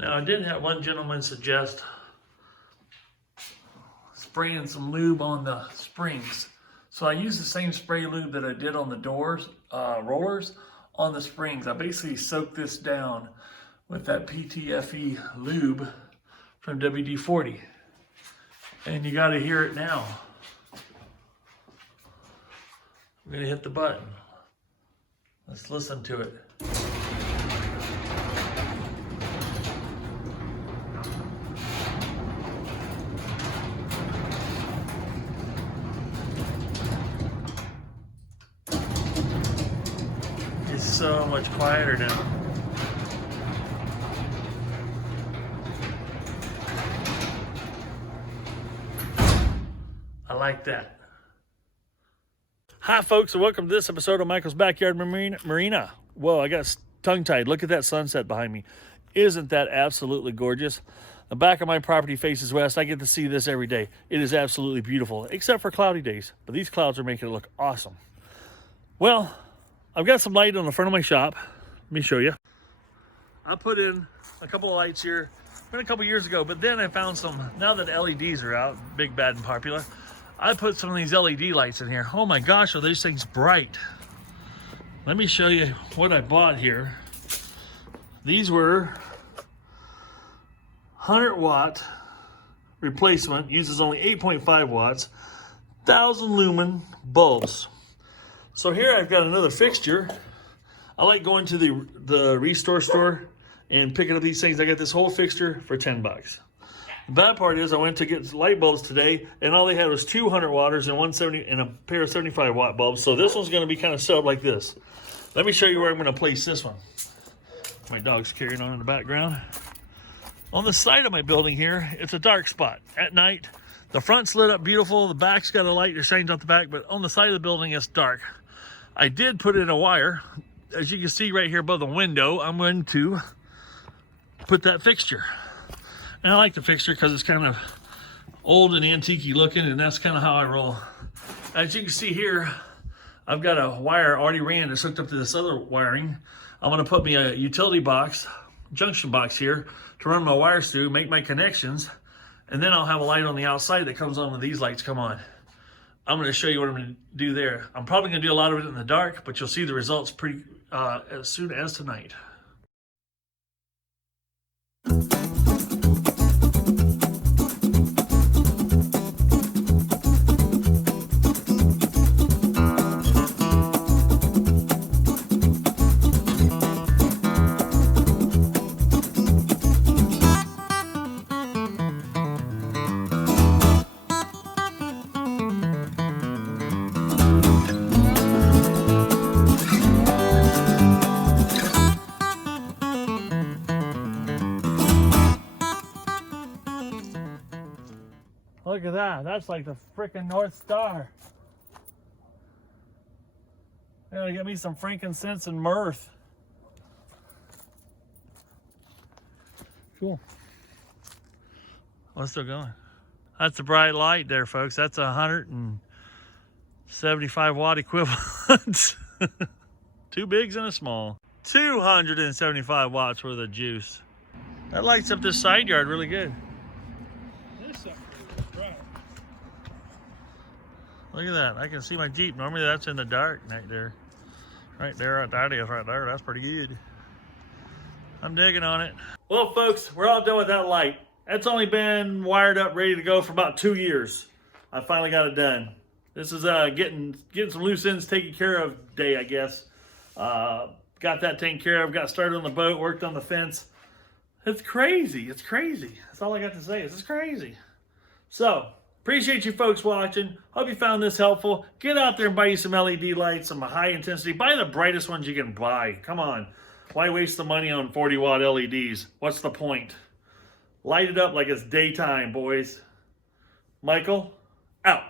Now, I did have one gentleman suggest spraying some lube on the springs. So I used the same spray lube that I did on the doors, rollers, on the springs. I basically soaked this down with that PTFE lube from WD-40. And you gotta hear it now. I'm gonna hit the button. Let's listen to it. It's so much quieter now. I like that. Hi folks, and welcome to this episode of Michael's Backyard Marina. Whoa, I got tongue-tied. Look at that sunset behind me. Isn't that absolutely gorgeous? The back of my property faces west. I get to see this every day. It is absolutely beautiful, except for cloudy days. But these clouds are making it look awesome. Well, I've got some light on the front of my shop. Let me show you. I put in a couple of lights here. Been a couple years ago, but then I found some, now that LEDs are out, big, bad, and popular, I put some of these LED lights in here. Oh my gosh, are these things bright. Let me show you what I bought here. These were 100-watt replacement, uses only 8.5 watts, 1,000 lumen bulbs. So here I've got another fixture. I like going to the restore store and picking up these things. I got this whole fixture for 10 bucks. The bad part is I went to get light bulbs today and all they had was 200 watters and 170 and a pair of 75 watt bulbs. So this one's going to be kind of set up like this. Let me show you where I'm going to place this one. My dog's carrying on in the background. On the side of my building here, it's a dark spot at night. The front's lit up beautiful. The back's got a light that shines out the back, but on the side of the building, it's dark. I did put in a wire. As you can see right here above the window, I'm going to put that fixture. And I like the fixture because it's kind of old and antique-y looking, and that's kind of how I roll. As you can see here, I've got a wire already ran that's hooked up to this other wiring. I'm going to put me a utility box, junction box here, to run my wires through, make my connections, and then I'll have a light on the outside that comes on when these lights come on. I'm going to show you what I'm going to do there. I'm probably going to do a lot of it in the dark, but you'll see the results pretty as soon as tonight. Look at that. That's like the frickin' North Star. Gotta get me some frankincense and myrrh. Cool. Oh, it's still going. That's a bright light there, folks. That's 175 watt equivalent. Two bigs and a small. 275 watts worth of juice. That lights up this side yard really good. Look at that. I can see my Jeep. Normally that's in the dark right there. Right there, that is right there. That's pretty good. I'm digging on it. Well, folks, we're all done with that light. That's only been wired up, ready to go for about 2 years. I finally got it done. This is getting some loose ends taken care of day, I guess. Got that taken care of. Got started on the boat, worked on the fence. It's crazy. It's crazy. That's all I got to say. It's crazy. So, appreciate you folks watching. Hope you found this helpful. Get out there and buy you some LED lights, some high intensity. Buy the brightest ones you can buy. Come on. Why waste the money on 40 watt LEDs? What's the point? Light it up like it's daytime, boys. Michael, out.